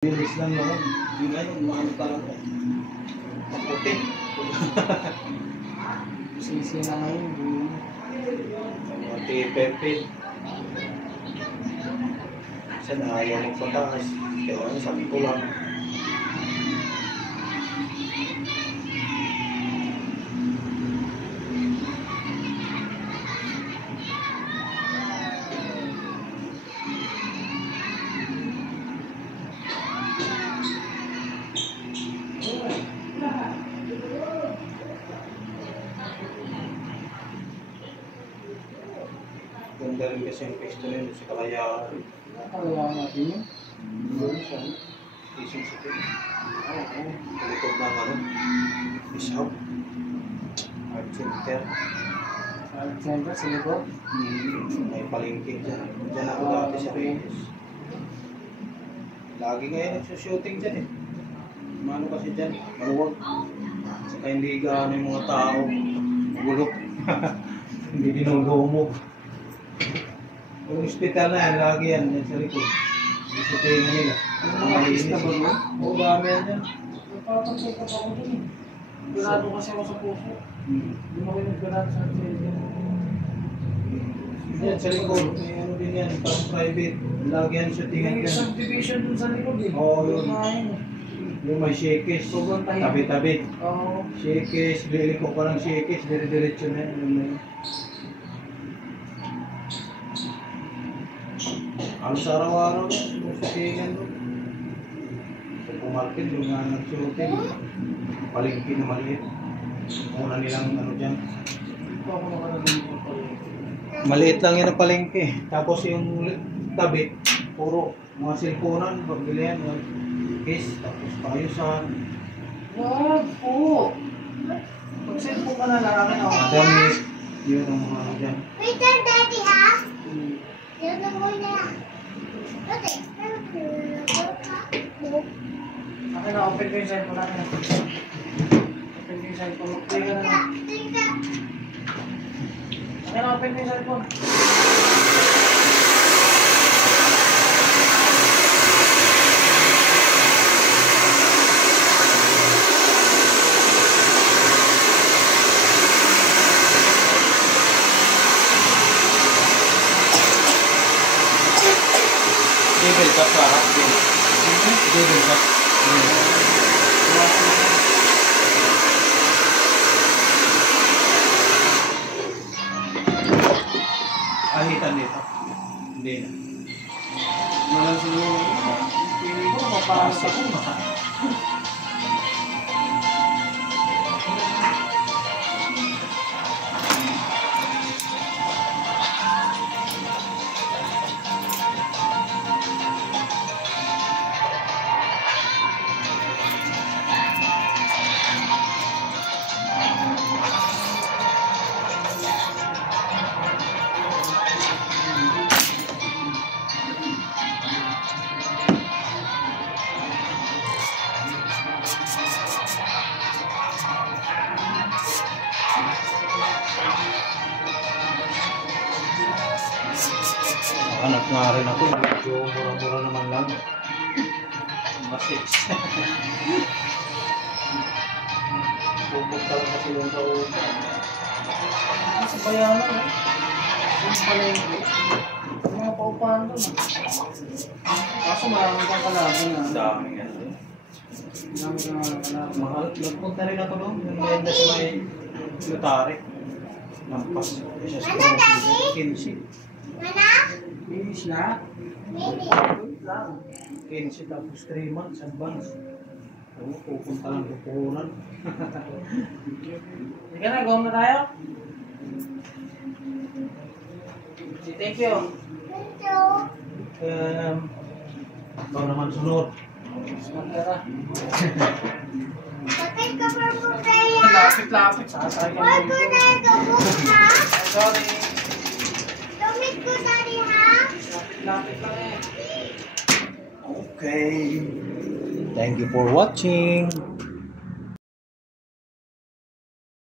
Bilis lang naman. Hindi na yung mga talaga. Maputi. Sisi na ngayon. Mati pepit. Kasi ayaw magpataas. Kaya ano, sabi ko lang. Ganda rin kasi yung pwesto na yun sa Kalayaan. Kaya natin yun. Doon siya. Isang sa ito. Sa likod ng ano. Bishop. Art Center. Art center sa likod. May palengke dyan. Dyan ako dati sa Reyes. Lagi ngayon nagsushooting dyan eh. Mano kasi dyan. Maluwag. Saka hindi gaano yung mga tao. Magulok. Hindi dinulumog. Yung hospital na yan, lagi yan. Yan sa likod. Yung sa tenga nila. Mga artista ba mo? Oo, dami yan dyan. Nagpapag-check up ako dun eh. Ganado kasi ako sa puso. Hindi mo kayo nagganado sa center. Yan sa likod. May ano din yan. Parang private. Lagi yan shootingan May dyan. subdivision dun sa likod eh. Oo, yun. Kumain eh. Yung may shakes. Sobrang tahimik. Tabi-tabi. Oo. Shakes. Bili ko parang shakes. Dire-diretso na yan. Halos araw-araw yan. Yung shootingan doon. Sa pumarkin, yung nga nag-shooting. Palengke na maliit. Una nilang ano dyan. Ito ako nakalagay ko pa rin. Maliit lang yun ang palengke. Tapos yung tabi, puro mga silponan, pagbilihan, case, tapos payusan. Wag po! Pag-send po ka na lang akin ako. Damit, yun ang mga ano dyan. Wait there, Daddy, ha? Yun ang muna. Ate, Akin na, open ko yung cellphone natin. Open ko yung cellphone. Play ka na lang. Akin na, open ko yung cellphone. Gable ka sa harap din. Gable ka. Ahitan dito. Hindi na. Malang siguro. Pili ko, mapalas ako. Hanap nga rin ako. Medyo mura-mura naman lang. Masix. Pupunta lang kasi yung sa uta. Sa bayanan eh. Yung palengke. Yung mga paupahan doon ah. Kaso marami kang kalaban na. Ang dami nga. Marami kang kalaban. Mahal. Nagpunta rin ako doon. Yung lenda sa may lutari. Lampas. Siya sa 15. Mana? Finish na? Mini. Wait lang. 15 tapos 3 months advance. Oo, pupunta lang pupunan. Sige na, go na tayo. Thank you. Ito. Ikaw naman sunod. Magkara. Bakit ka pa po kaya? Lapit-lapit. Sasay ka Huwag ko mo. na gabok, ha? Sorry. Tumit ko, Daddy, ha? Lapit-lapit lang eh. Okay. Thank you for watching.